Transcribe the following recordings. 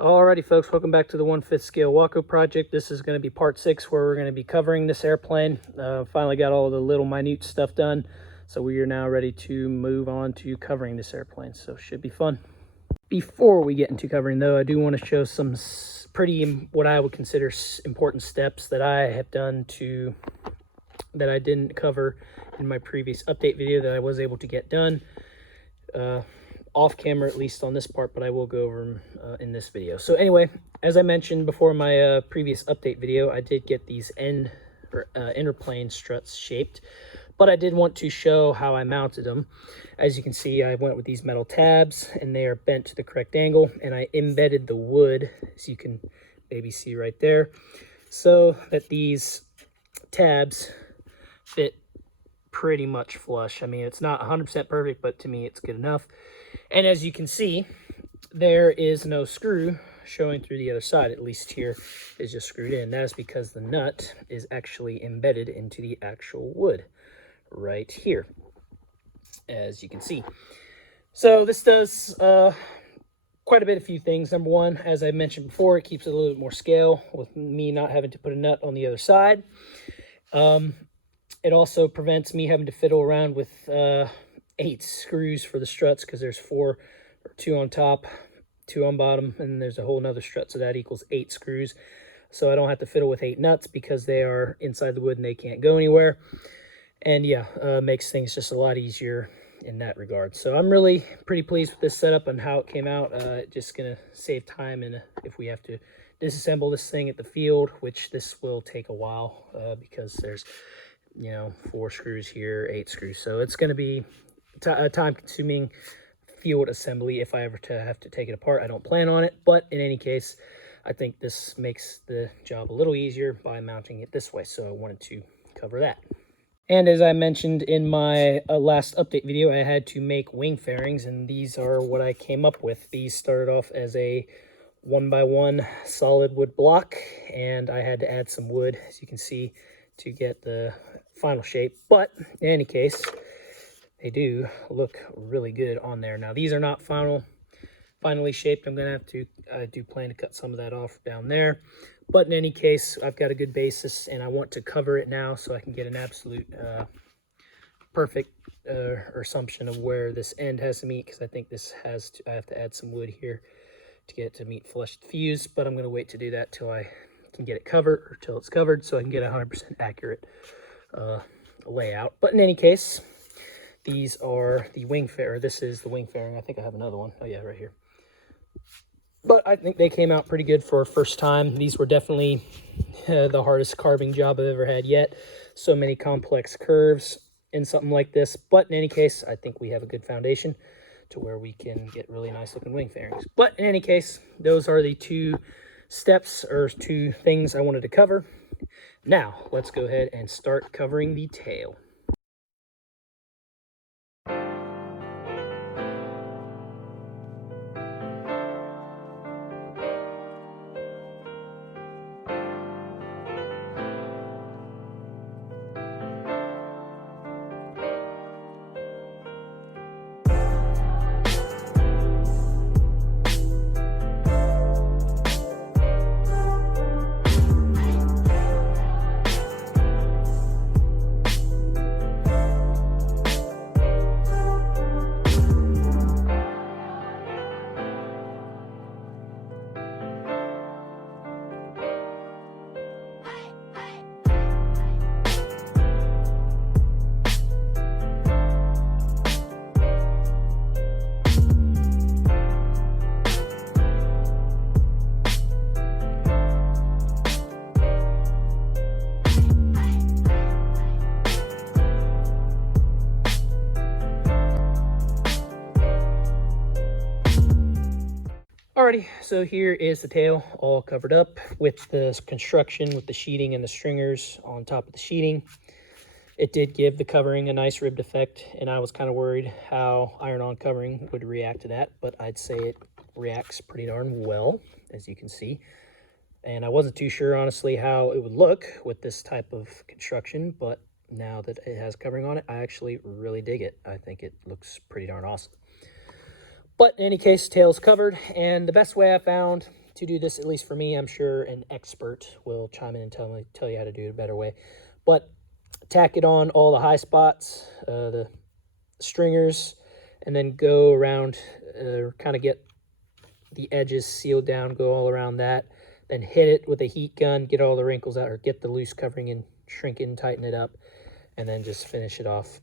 Alrighty folks, welcome back to the 1/5 scale Waco project. This is going to be part 6 where we're going to be covering this airplane. Finally got all the little minute stuff done, so we are now ready to move on to covering this airplane, so should be fun. Before we get into covering though, I do want to show some pretty, what I would consider important steps that I have done that I didn't cover in my previous update video that I was able to get done. Off camera, at least on this part, but I will go over them in this video. So anyway, as I mentioned before in my previous update video, I did get these inner plane struts shaped, but I did want to show how I mounted them. As you can see, I went with these metal tabs and they are bent to the correct angle, and I embedded the wood, as you can maybe see right there, so that these tabs fit pretty much flush. I mean, it's not 100% perfect, but to me it's good enough. And as you can see, there is no screw showing through the other side. At least here is just screwed in. That is because the nut is actually embedded into the actual wood right here, as you can see. So this does quite a bit of few things. Number one, as I mentioned before, it keeps it a little bit more scale with me not having to put a nut on the other side. It also prevents me having to fiddle around with 8 screws for the struts, because there's 4, or 2 on top, 2 on bottom, and there's a whole nother strut, so that equals 8 screws. So I don't have to fiddle with 8 nuts because they are inside the wood and they can't go anywhere. And yeah, makes things just a lot easier in that regard. So I'm really pretty pleased with this setup and how it came out. Just gonna save time, and if we have to disassemble this thing at the field, which this will take a while because there's 4 screws here, 8 screws, so it's going to be a time-consuming field assembly if I ever have to take it apart. I don't plan on it, but in any case, I think this makes the job a little easier by mounting it this way, so I wanted to cover that. And as I mentioned in my last update video, I had to make wing fairings, and these are what I came up with. These started off as a 1x1 solid wood block, and I had to add some wood, as you can see, to get the final shape. But in any case, they do look really good on there. Now these are not finally shaped. I'm gonna have to, I do plan to cut some of that off down there, but in any case, I've got a good basis and I want to cover it now so I can get an absolute perfect assumption of where this end has to meet, because I think this I have to add some wood here to get it to meet flush fuse, but I'm gonna wait to do that till I can get it covered, or till it's covered, so I can get a 100% accurate layout. But in any case, these are the wing fairing. This is the wing fairing. I think I have another one. Oh yeah, right here. But I think they came out pretty good for a first time. These were definitely the hardest carving job I've ever had yet. So many complex curves in something like this. But in any case, I think we have a good foundation to where we can get really nice looking wing fairings. But in any case, those are the 2 steps, or 2 things I wanted to cover. Now let's go ahead and start covering the tail. Alrighty, so here is the tail all covered up with the construction, with the sheeting and the stringers on top of the sheeting. It did give the covering a nice ribbed effect, and I was kind of worried how iron-on covering would react to that, but I'd say it reacts pretty darn well, as you can see. And I wasn't too sure, honestly, how it would look with this type of construction, but now that it has covering on it, I actually really dig it. I think it looks pretty darn awesome. But in any case, tail's covered, and the best way I found to do this, at least for me. I'm sure an expert will chime in and tell you how to do it a better way. But tack it on all the high spots, the stringers, and then go around, kind of get the edges sealed down, go all around that. Then hit it with a heat gun, get all the wrinkles out, or get the loose covering and shrink it and tighten it up, and then just finish it off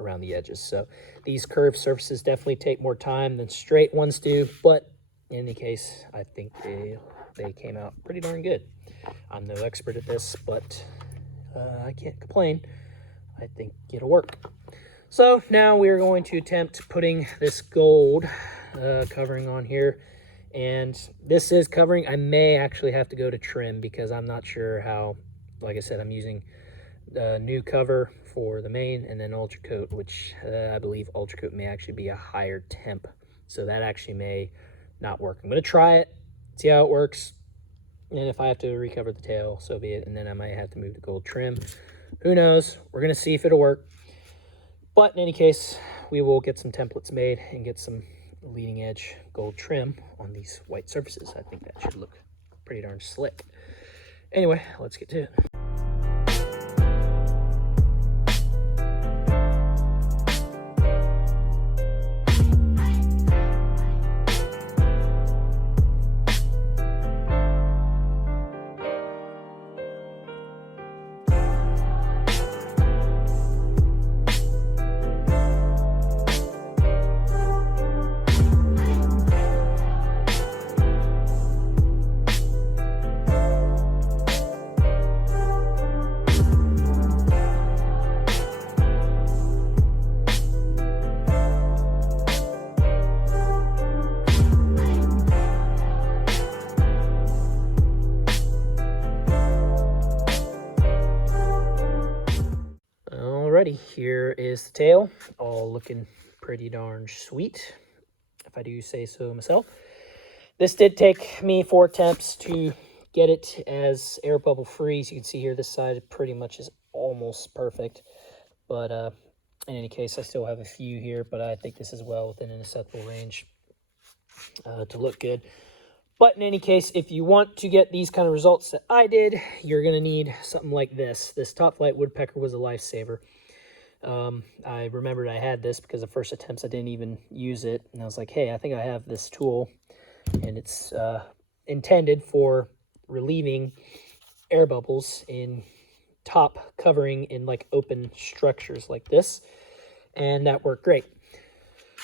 around the edges. So these curved surfaces definitely take more time than straight ones do, but in any case, I think they came out pretty darn good. I'm no expert at this, but I can't complain. I think it'll work. So now we're going to attempt putting this gold covering on here. And this is covering. I may actually have to go to trim because I'm not sure how. Like I said, I'm using new cover for the main and then ultra coat, which I believe ultra coat may actually be a higher temp. So that actually may not work. I'm going to try it, see how it works. And if I have to recover the tail, so be it. And then I might have to move to gold trim. Who knows? We're going to see if it'll work. But in any case, we will get some templates made and get some leading edge gold trim on these white surfaces. I think that should look pretty darn slick. Anyway, let's get to it. Alrighty, here is the tail, all looking pretty darn sweet, if I do say so myself. This did take me 4 attempts to get it as air bubble free. As you can see here, this side pretty much is almost perfect. But in any case, I still have a few here, but I think this is well within an acceptable range to look good. But in any case, if you want to get these kind of results that I did, you're going to need something like this. This Top Flight Woodpecker was a lifesaver. I remembered I had this because the first attempts I didn't even use it. And I was like, hey, I think I have this tool. And it's intended for relieving air bubbles in top covering in like open structures like this. And that worked great.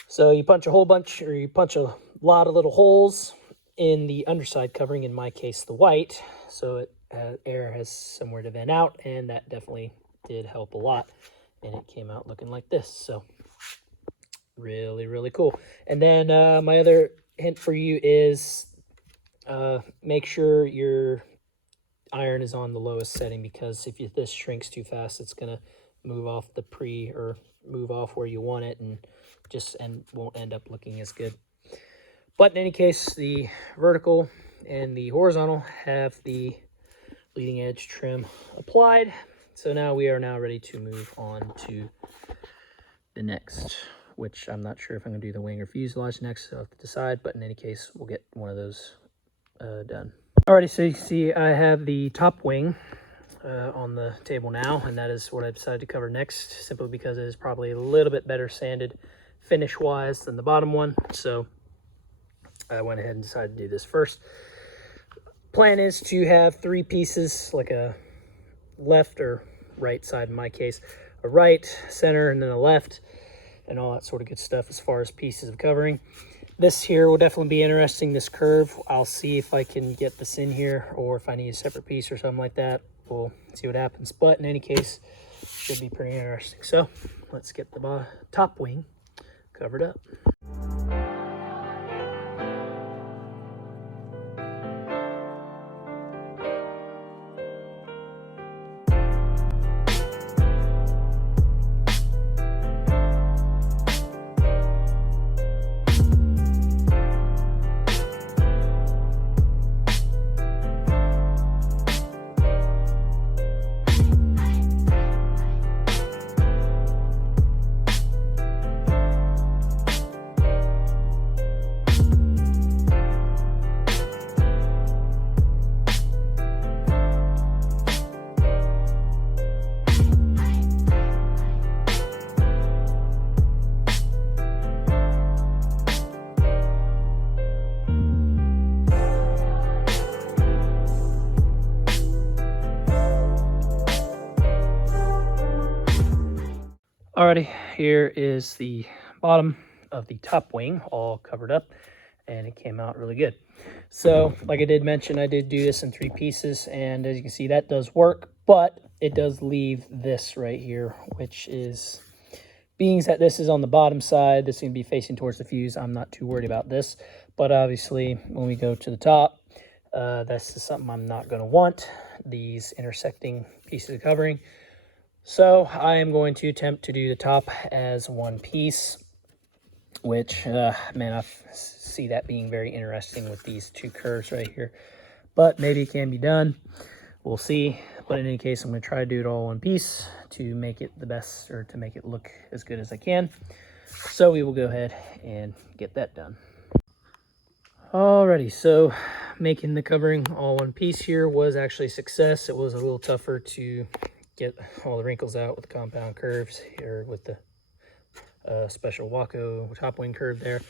So you punch a lot of little holes in the underside covering, in my case the white, so air has somewhere to vent out, and that definitely did help a lot, and it came out looking like this. So really cool. And then my other hint for you is make sure your iron is on the lowest setting, because if this shrinks too fast, it's gonna move off move off where you want it, and won't end up looking as good. But in any case, the vertical and the horizontal have the leading edge trim applied. So now we are ready to move on to the next, which I'm not sure if I'm going to do the wing or fuselage next, so I'll have to decide. But in any case, we'll get one of those done. Alrighty, so you see I have the top wing on the table now, and that is what I decided to cover next, simply because it is probably a little bit better sanded finish-wise than the bottom one. So I went ahead and decided to do this first. Plan is to have 3 pieces, like a left or right side in my case, a right, center, and then a left, and all that sort of good stuff as far as pieces of covering. This here will definitely be interesting, this curve. I'll see if I can get this in here, or if I need a separate piece or something like that. We'll see what happens. But in any case, should be pretty interesting. So let's get the top wing covered up. Alrighty, here is the bottom of the top wing all covered up, and it came out really good. So like I did mention, I did do this in 3 pieces, and as you can see, that does work, but it does leave this right here, which is, being that this is on the bottom side, this is going to be facing towards the fuse, I'm not too worried about this. But obviously when we go to the top, this is something I'm not going to want, these intersecting pieces of covering. So I am going to attempt to do the top as one piece, which, man, I see that being very interesting with these 2 curves right here. But maybe it can be done. We'll see. But in any case, I'm going to try to do it all one piece to make it the best, or to make it look as good as I can. So we will go ahead and get that done. Alrighty, so making the covering all one piece here was actually a success. It was a little tougher to get all the wrinkles out with the compound curves here with the special Waco top wing curve there,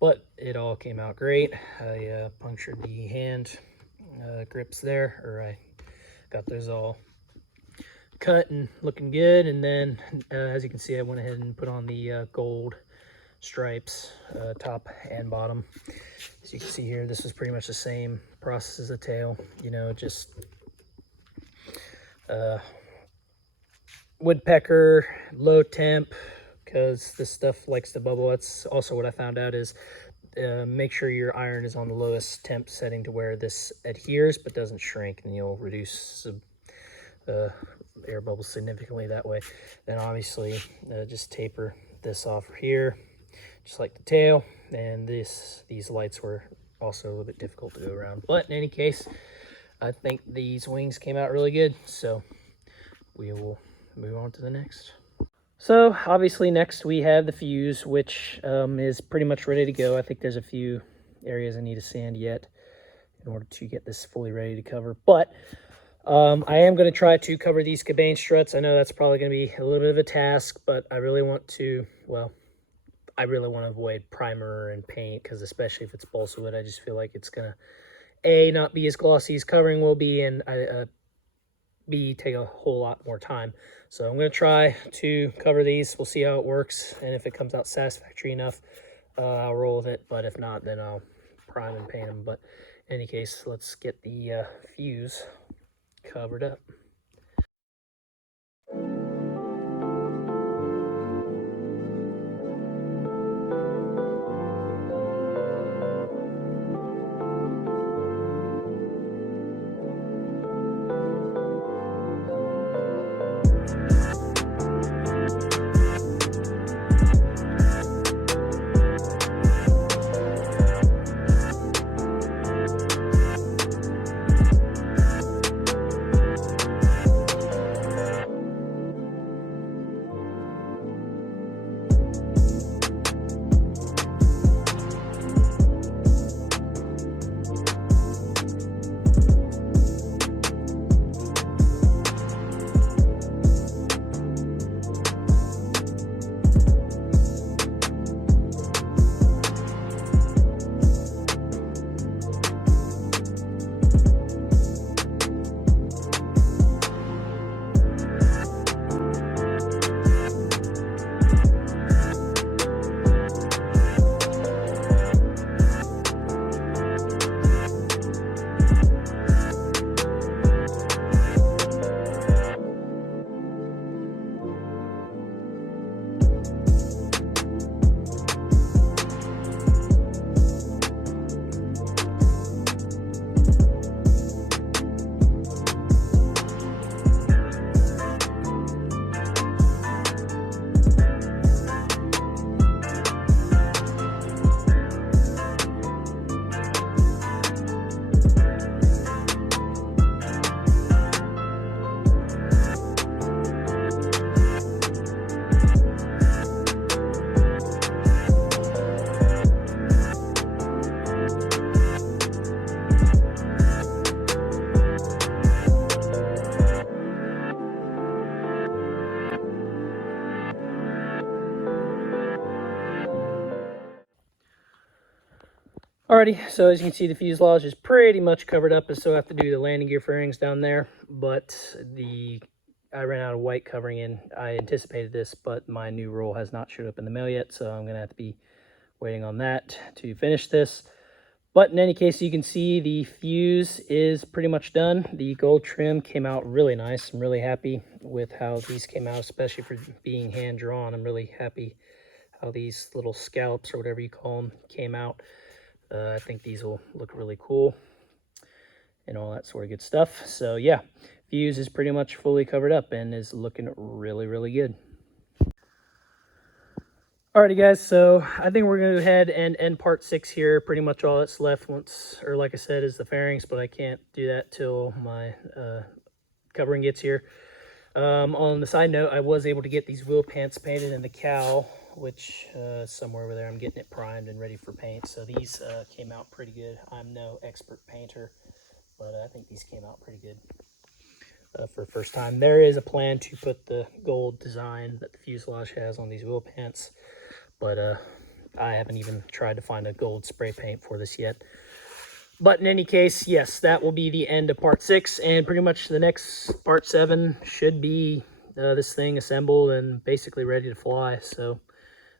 but it all came out great. I punctured the hand grips there, or I got those all cut and looking good. And then as you can see, I went ahead and put on the gold stripes, top and bottom. As you can see here, this was pretty much the same process as the tail, you know, just woodpecker, low temp, because this stuff likes to bubble. That's also what I found out is make sure your iron is on the lowest temp setting to where this adheres but doesn't shrink, and you'll reduce air bubbles significantly that way. Then obviously just taper this off here, just like the tail. And these lights were also a little bit difficult to go around, but in any case, I think these wings came out really good. So we will move on to the next. So obviously next we have the fuse, which is pretty much ready to go. I think there's a few areas I need to sand yet in order to get this fully ready to cover. But I am going to try to cover these cabane struts. I know that's probably going to be a little bit of a task, but I really want to, well, I really want to avoid primer and paint, because especially if it's balsa wood, I just feel like it's going to, not be as glossy as covering will be, and B, take a whole lot more time. So I'm going to try to cover these. We'll see how it works, and if it comes out satisfactory enough, I'll roll with it. But if not, then I'll prime and paint them. But in any case, let's get the fuse covered up. Alrighty, so as you can see, the fuselage is pretty much covered up. I still have to do the landing gear fairings down there, but the I ran out of white covering in. I anticipated this, but my new roll has not showed up in the mail yet, so I'm going to have to be waiting on that to finish this. But in any case, you can see the fuse is pretty much done. The gold trim came out really nice. I'm really happy with how these came out, especially for being hand drawn. I'm really happy how these little scallops, or whatever you call them, came out. I think these will look really cool and all that sort of good stuff. So yeah, fuse is pretty much fully covered up and is looking really, really good. Alrighty guys, so I think we're gonna go ahead and end part 6 here. Pretty much all that's left like I said, is the fairings, but I can't do that till my covering gets here. On the side note, I was able to get these wheel pants painted in the cowl, which somewhere over there. I'm getting it primed and ready for paint. So these came out pretty good. I'm no expert painter, but I think these came out pretty good for the first time. There is a plan to put the gold design that the Fuselage has on these wheel pants, but I haven't even tried to find a gold spray paint for this yet. But in any case, yes, that will be the end of part 6, and pretty much the next part 7 should be this thing assembled and basically ready to fly. So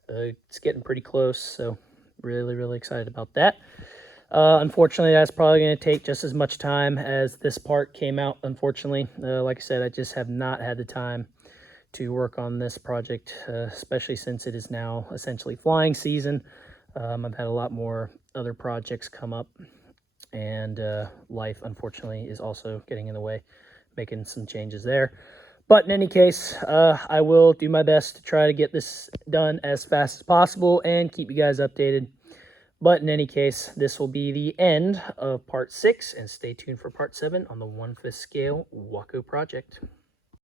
it's getting pretty close, so really, really excited about that. Unfortunately, that's probably going to take just as much time as this part came out, unfortunately. Like I said, I just have not had the time to work on this project, especially since it is now essentially flying season. I've had a lot more other projects come up, and life, unfortunately, is also getting in the way, making some changes there. But in any case, I will do my best to try to get this done as fast as possible and keep you guys updated. But in any case, this will be the end of part 6, and stay tuned for part 7 on the 1/5 scale Waco project.